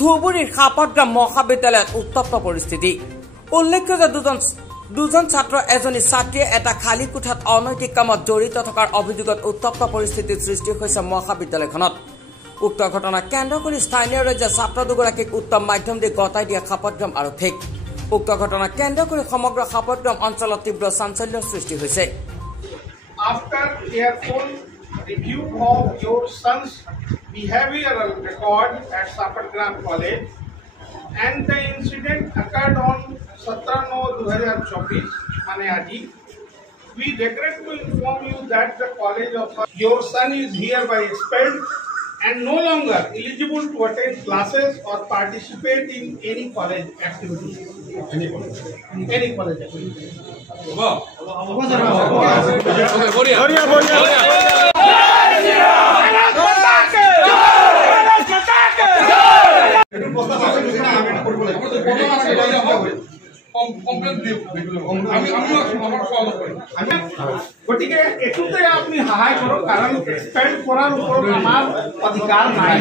ধুবুৰীৰ সাপতগ্ৰাম মহাবিদ্যালয়ত উত্তপ্ত পৰিস্থিতি। উল্লেখ্য যে দুজন ছাত্ৰ এজনী ছাত্ৰীয়ে এটা খালী কোঠাত অনৈতিক কামত জড়িত থকাৰ অভিযোগত উত্তপ্ত পৰিস্থিতিৰ সৃষ্টি হৈছে মহাবিদ্যালয়খনত। উক্ত ঘটনাক কেন্দ্ৰ কৰি স্থানীয় ৰাজ্যৰ ছাত্ৰ দুগৰাকীক উত্তম মাধ্যম দি গতাই দিয়া সাপতগ্ৰাম আৰক্ষীক। উক্ত ঘটনাক কেন্দ্ৰ কৰি সমগ্ৰ সাপতগ্ৰাম অঞ্চলত তীব্ৰ চাঞ্চল্যৰ সৃষ্টি হৈছে। After careful review of your son's behavioral record at Sapatgram College, and the incident occurred on 17/9/2024, mane aji, we regret to inform you that the college of your son is hereby expelled and no longer eligible to attend classes or participate in any college activities. Any college activities. গতিকে এটুতে আপনি সহায় করক, কারণ expend করার উপর আমার অধিকার নাই।